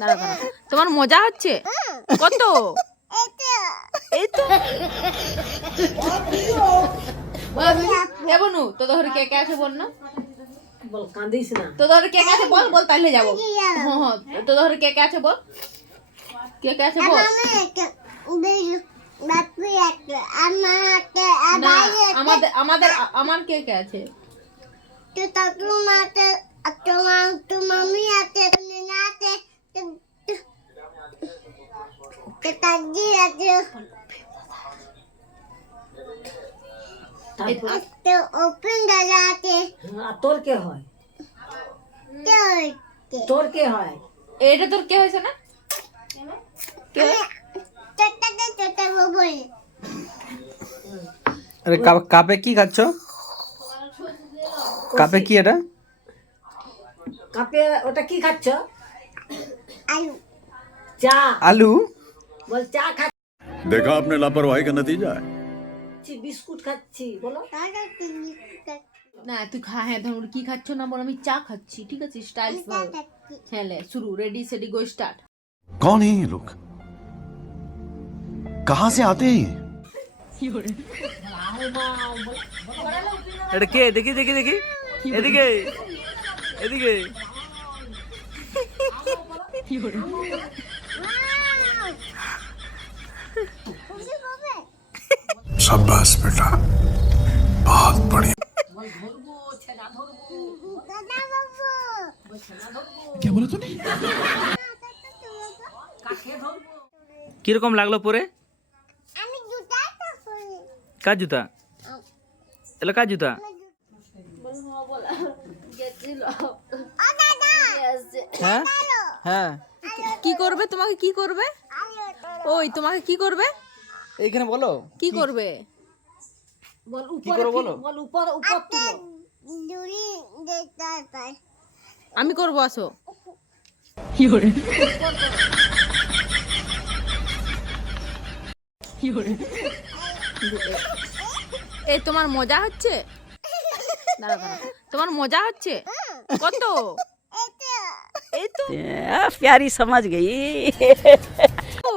দাঁড়া দাঁড়া, তোমার মজা হচ্ছে কত? এই তো বনু তো ধর কে কে আছে বল না, বল কাঁদিস না। তো ধর কে কে আছে বল, বল তাইলে যাবো। হ্যাঁ তো ধর কে কে আছে বল, কে কে আছে বল। না, আমাদের আমাদের আমার কে কে আছে? তোর কে হয়? তোর কে হয়? এটা তোর কে হয়েছে না? কে? আরে কাপে কি খাচ্ছ? কাপে কি এটা? কাপে ওটা কি খাচ্ছ? চা। আলু? বল চা देखा आपने लापरवाही का नतीजा है। খাচ্ছি, বিস্কুট খাচ্ছি। বলো না তুই খা। হ্যাঁ ধর কি খাচ্ছ না বল, আমি চা খাচ্ছি। ঠিক আছে স্টাইলস ভালো। হ্যাঁ লে শুরু, রেডি সেডি গো স্টার্ট। कौन है ये लोग? कहाँ से आते हैं ये? এটা কে? দেখি দেখি দেখি, এদিকে এদিকে। शाबाश बेटा, बहुत बढ़िया। क्या बोला तूने? কিরকম লাগলো পরে? কার জুতা? এলা কার জুতা? হ্যাঁ হ্যাঁ। কি করবে তোমাকে? কি করবে? ওই তোমাকে কি করবে? এইখানে বলো কি করবে? বল কি উপরে করো বলো। বল উপরে উপর তুলো। আমি করবো, আসো। এই তোমার মজা হচ্ছে? দাঁড়া দাঁড়া, তোমার মজা হচ্ছে কত? এই তো प्यारी समझ गई। ও,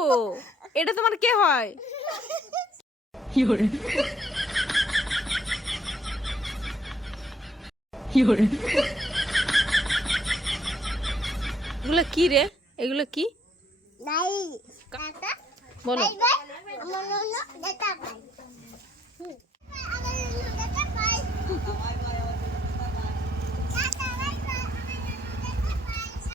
এটা তোমার কে হয়? এগুলো কি রে? এগুলো কি বলো?